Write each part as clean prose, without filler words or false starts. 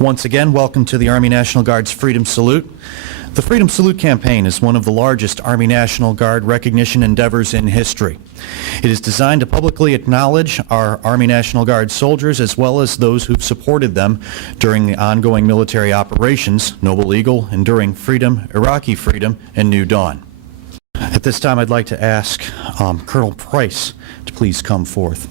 Once again, welcome to the Army National Guard's Freedom Salute. The Freedom Salute campaign is one of the largest Army National Guard recognition endeavors in history. It is designed to publicly acknowledge our Army National Guard soldiers as well as those who've supported them during the ongoing military operations, Noble Eagle, Enduring Freedom, Iraqi Freedom, and New Dawn. At this time, I'd like to ask Colonel Preiss to please come forth.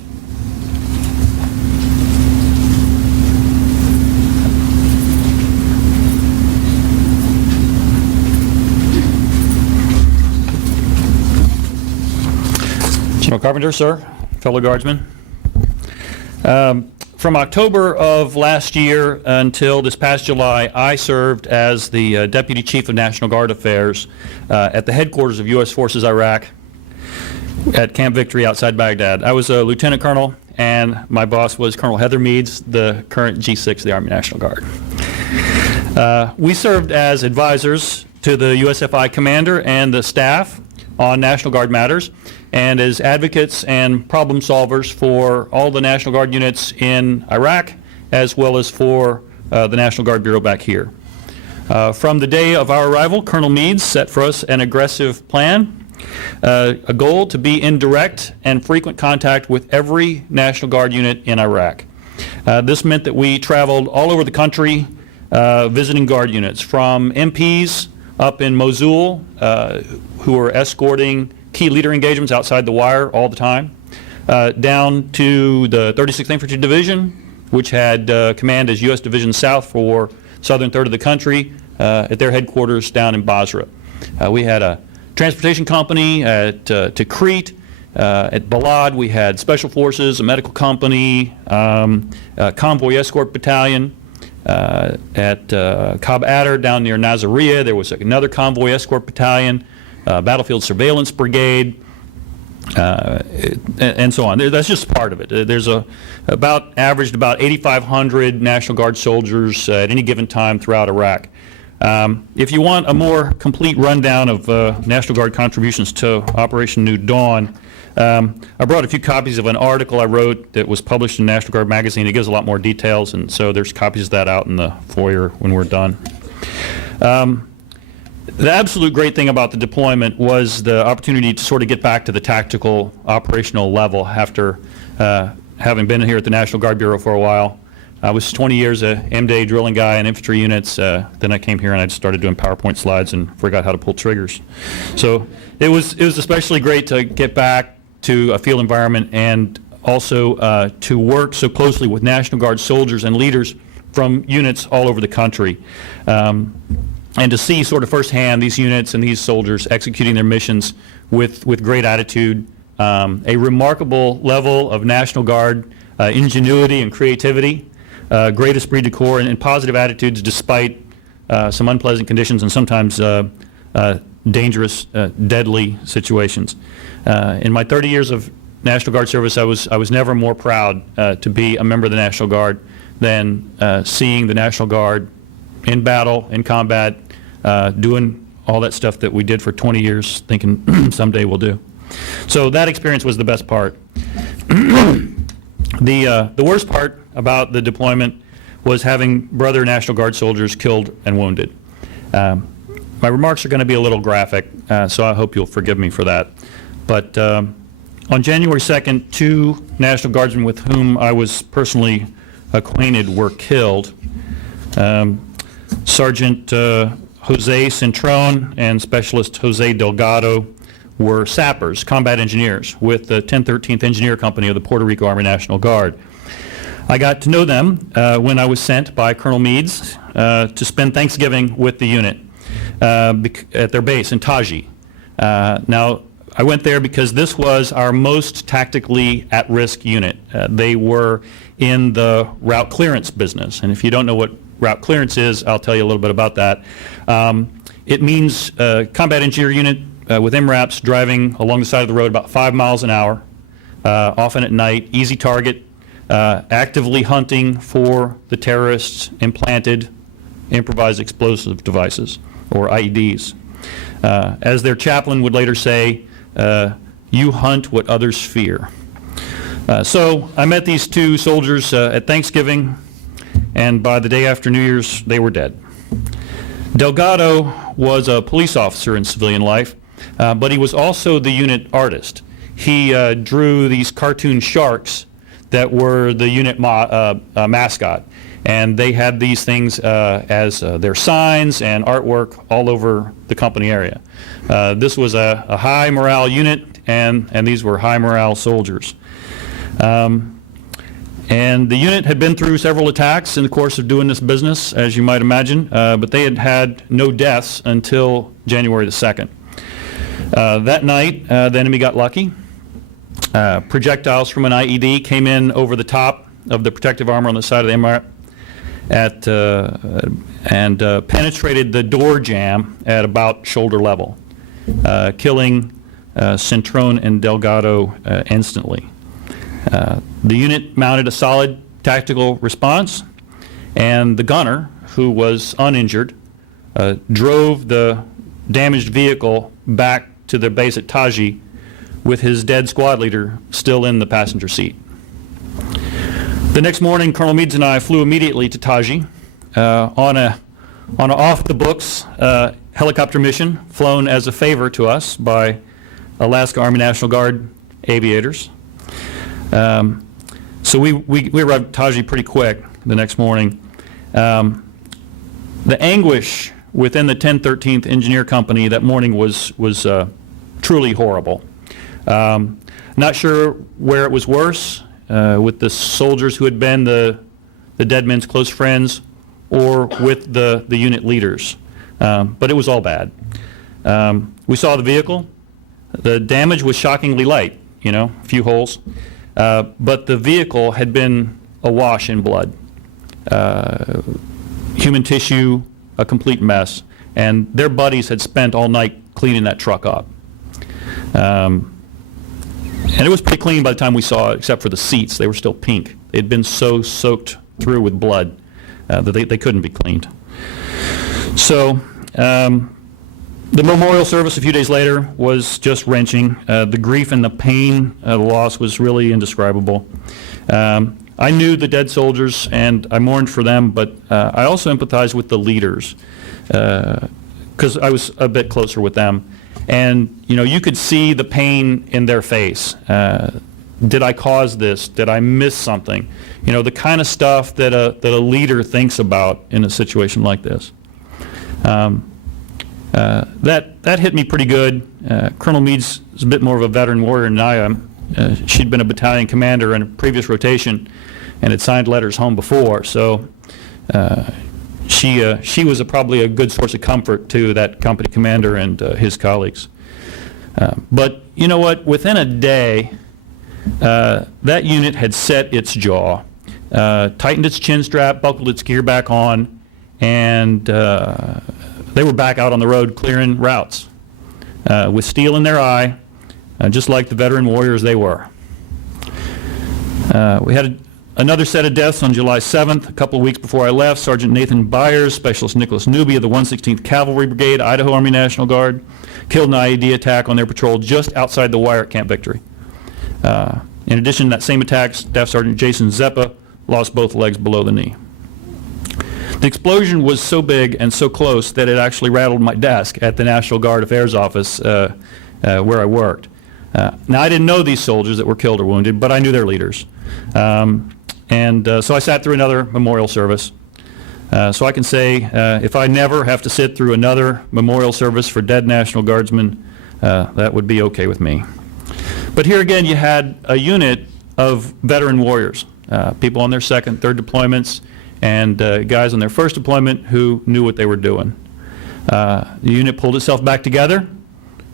General Carpenter, sir, fellow guardsmen. From October of last year until this past July, I served as the Deputy Chief of National Guard Affairs at the headquarters of U.S. Forces Iraq at Camp Victory outside Baghdad. I was a Lieutenant Colonel, and my boss was Colonel Heather Meads, the current G6 of the Army National Guard. We served as advisors to the USFI commander and the staff on National Guard matters, and as advocates and problem solvers for all the National Guard units in Iraq, as well as for the National Guard Bureau back here. From the day of our arrival, Colonel Meads set for us an aggressive plan, a goal to be in direct and frequent contact with every National Guard unit in Iraq. This meant that we traveled all over the country visiting Guard units, from MPs up in Mosul who were escorting key leader engagements outside the wire all the time, down to the 36th Infantry Division, which had command as U.S. Division South for southern third of the country at their headquarters down in Basra. We had a transportation company at Tikrit. At Balad, we had special forces, a medical company, a convoy escort battalion. At Kab Adder down near Nasiriyah, there was another convoy escort battalion, battlefield surveillance brigade, and so on. That's just part of it. There's averaged about 8,500 National Guard soldiers at any given time throughout Iraq. If you want a more complete rundown of National Guard contributions to Operation New Dawn, I brought a few copies of an article I wrote that was published in National Guard magazine. It gives a lot more details, and so there's copies of that out in the foyer when we're done. The absolute great thing about the deployment was the opportunity to sort of get back to the tactical operational level after having been here at the National Guard Bureau for a while. I was 20 years a M-Day drilling guy in infantry units. Then I came here and I just started doing PowerPoint slides and forgot how to pull triggers. So it was especially great to get back to a field environment and also to work so closely with National Guard soldiers and leaders from units all over the country. And to see sort of firsthand these units and these soldiers executing their missions with great attitude, a remarkable level of National Guard ingenuity and creativity, great esprit de corps, and positive attitudes despite some unpleasant conditions and sometimes dangerous, deadly situations. In my 30 years of National Guard service, I was never more proud to be a member of the National Guard than seeing the National Guard in battle, in combat, doing all that stuff that we did for 20 years, thinking someday we'll do. So that experience was the best part. The worst part about the deployment was having brother National Guard soldiers killed and wounded. My remarks are going to be a little graphic, so I hope you'll forgive me for that. But on January 2nd, 2 National Guardsmen with whom I was personally acquainted were killed. Sergeant Jose Centron and Specialist Jose Delgado were sappers, combat engineers, with the 1013th Engineer Company of the Puerto Rico Army National Guard. I got to know them when I was sent by Colonel Meads to spend Thanksgiving with the unit at their base in Taji. Now, I went there because this was our most tactically at-risk unit. They were in the route clearance business, and if you don't know what route clearance is, I'll tell you a little bit about that. It means combat engineer unit with MRAPs driving along the side of the road about 5 miles an hour, often at night, easy target, actively hunting for the terrorists' implanted improvised explosive devices, or IEDs. As their chaplain would later say, you hunt what others fear. So I met these 2 soldiers at Thanksgiving, and by the day after New Year's, they were dead. Delgado was a police officer in civilian life, but he was also the unit artist. He drew these cartoon sharks that were the unit mascot, and they had these things as their signs and artwork all over the company area. This was a high morale unit, and these were high morale soldiers. And the unit had been through several attacks in the course of doing this business, as you might imagine, but they had had no deaths until January the 2nd. That night, the enemy got lucky. Projectiles from an IED came in over the top of the protective armor on the side of the MRAP and penetrated the door jamb at about shoulder level, killing Centrone and Delgado instantly. The unit mounted a solid tactical response, and the gunner, who was uninjured, drove the damaged vehicle back to the base at Taji with his dead squad leader still in the passenger seat. The next morning, Colonel Meads and I flew immediately to Taji on an off-the-books helicopter mission flown as a favor to us by Alaska Army National Guard aviators. So we arrived at Taji pretty quick the next morning. The anguish within the 1013th Engineer Company that morning was truly horrible. Not sure where it was worse, with the soldiers who had been the dead men's close friends or with the unit leaders. But it was all bad. We saw the vehicle. The damage was shockingly light, a few holes. But the vehicle had been awash in blood. Human tissue, a complete mess. And their buddies had spent all night cleaning that truck up. And it was pretty clean by the time we saw it, except for the seats. They were still pink. They had been so soaked through with blood that they couldn't be cleaned. So the memorial service a few days later was just wrenching. The grief and the pain of the loss was really indescribable. I knew the dead soldiers and I mourned for them, but I also empathized with the leaders because I was a bit closer with them. And you could see the pain in their face. Did I cause this? Did I miss something? The kind of stuff that a leader thinks about in a situation like this. That hit me pretty good. Colonel Meads is a bit more of a veteran warrior than I am. She'd been a battalion commander in a previous rotation and had signed letters home before, so she was probably a good source of comfort to that company commander and his colleagues. But you know what? Within a day, that unit had set its jaw, tightened its chin strap, buckled its gear back on, and they were back out on the road clearing routes with steel in their eye, just like the veteran warriors they were. We had another set of deaths on July 7th. A couple of weeks before I left, Sergeant Nathan Byers, Specialist Nicholas Newby of the 116th Cavalry Brigade, Idaho Army National Guard, killed in an IED attack on their patrol just outside the wire at Camp Victory. In addition to that same attack, Staff Sergeant Jason Zeppa lost both legs below the knee. The explosion was so big and so close that it actually rattled my desk at the National Guard Affairs Office where I worked. Now, I didn't know these soldiers that were killed or wounded, but I knew their leaders. So I sat through another memorial service. So I can say, if I never have to sit through another memorial service for dead National Guardsmen, that would be okay with me. But here again, you had a unit of veteran warriors, people on their second, third deployments, and guys on their first deployment who knew what they were doing. The unit pulled itself back together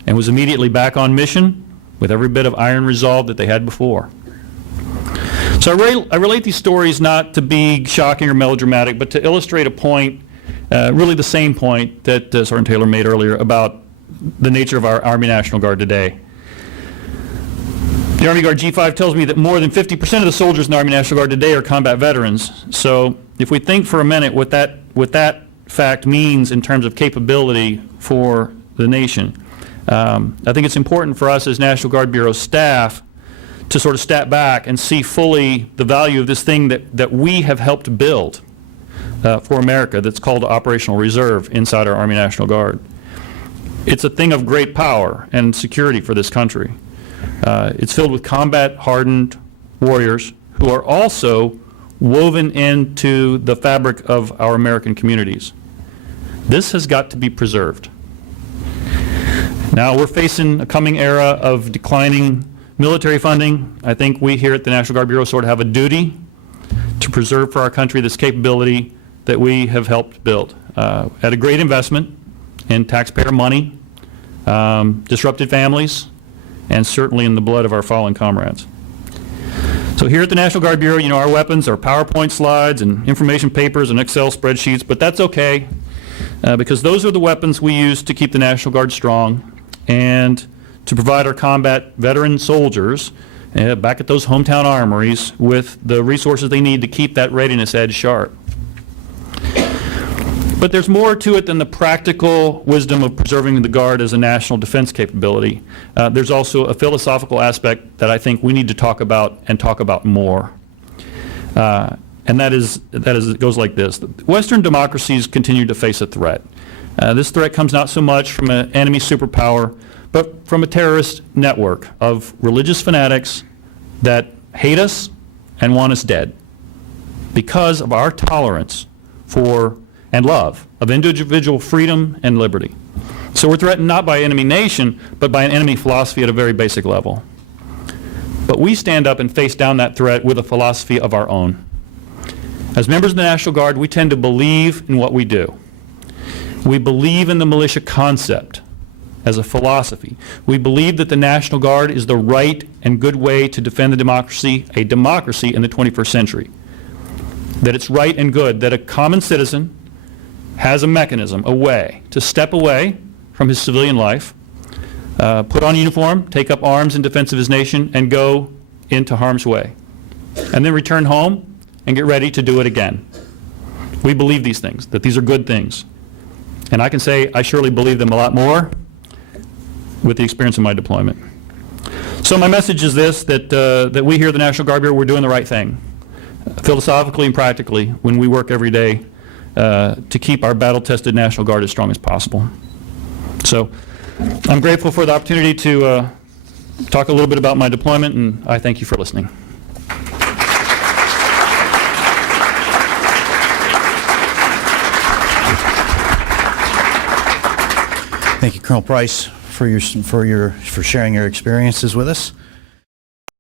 and was immediately back on mission with every bit of iron resolve that they had before. So I relate these stories not to be shocking or melodramatic, but to illustrate a point, really the same point that Sergeant Taylor made earlier about the nature of our Army National Guard today. The Army Guard G5 tells me that more than 50% of the soldiers in the Army National Guard today are combat veterans. So if we think for a minute what that fact means in terms of capability for the nation, I think it's important for us as National Guard Bureau staff to sort of step back and see fully the value of this thing that we have helped build. for America that's called Operational Reserve inside our Army National Guard. It's a thing of great power and security for this country. It's filled with combat-hardened warriors who are also woven into the fabric of our American communities. This has got to be preserved. Now, we're facing a coming era of declining military funding. I think we here at the National Guard Bureau sort of have a duty to preserve for our country this capability that we have helped build at a great investment in taxpayer money, disrupted families, and certainly in the blood of our fallen comrades. So here at the National Guard Bureau, you know, our weapons are PowerPoint slides and information papers and Excel spreadsheets, but that's okay because those are the weapons we use to keep the National Guard strong and to provide our combat veteran soldiers back at those hometown armories with the resources they need to keep that readiness edge sharp. But there's more to it than the practical wisdom of preserving the Guard as a national defense capability. There's also a philosophical aspect that I think we need to talk about and talk about more. And it goes like this. Western democracies continue to face a threat. This threat comes not so much from an enemy superpower, but from a terrorist network of religious fanatics that hate us and want us dead because of our tolerance for and love of individual freedom and liberty. So we're threatened not by an enemy nation, but by an enemy philosophy at a very basic level. But we stand up and face down that threat with a philosophy of our own. As members of the National Guard, we tend to believe in what we do. We believe in the militia concept as a philosophy. We believe that the National Guard is the right and good way to defend the democracy, a democracy in the 21st century. That it's right and good that a common citizen has a mechanism, a way, to step away from his civilian life, put on uniform, take up arms in defense of his nation, and go into harm's way. And then return home and get ready to do it again. We believe these things, that these are good things. And I can say I surely believe them a lot more with the experience of my deployment. So my message is this, that we here at the National Guard Bureau, we're doing the right thing, philosophically and practically, when we work every day to keep our battle-tested National Guard as strong as possible. So I'm grateful for the opportunity to talk a little bit about my deployment, and I thank you for listening. Thank you, Colonel Preiss, for sharing your experiences with us.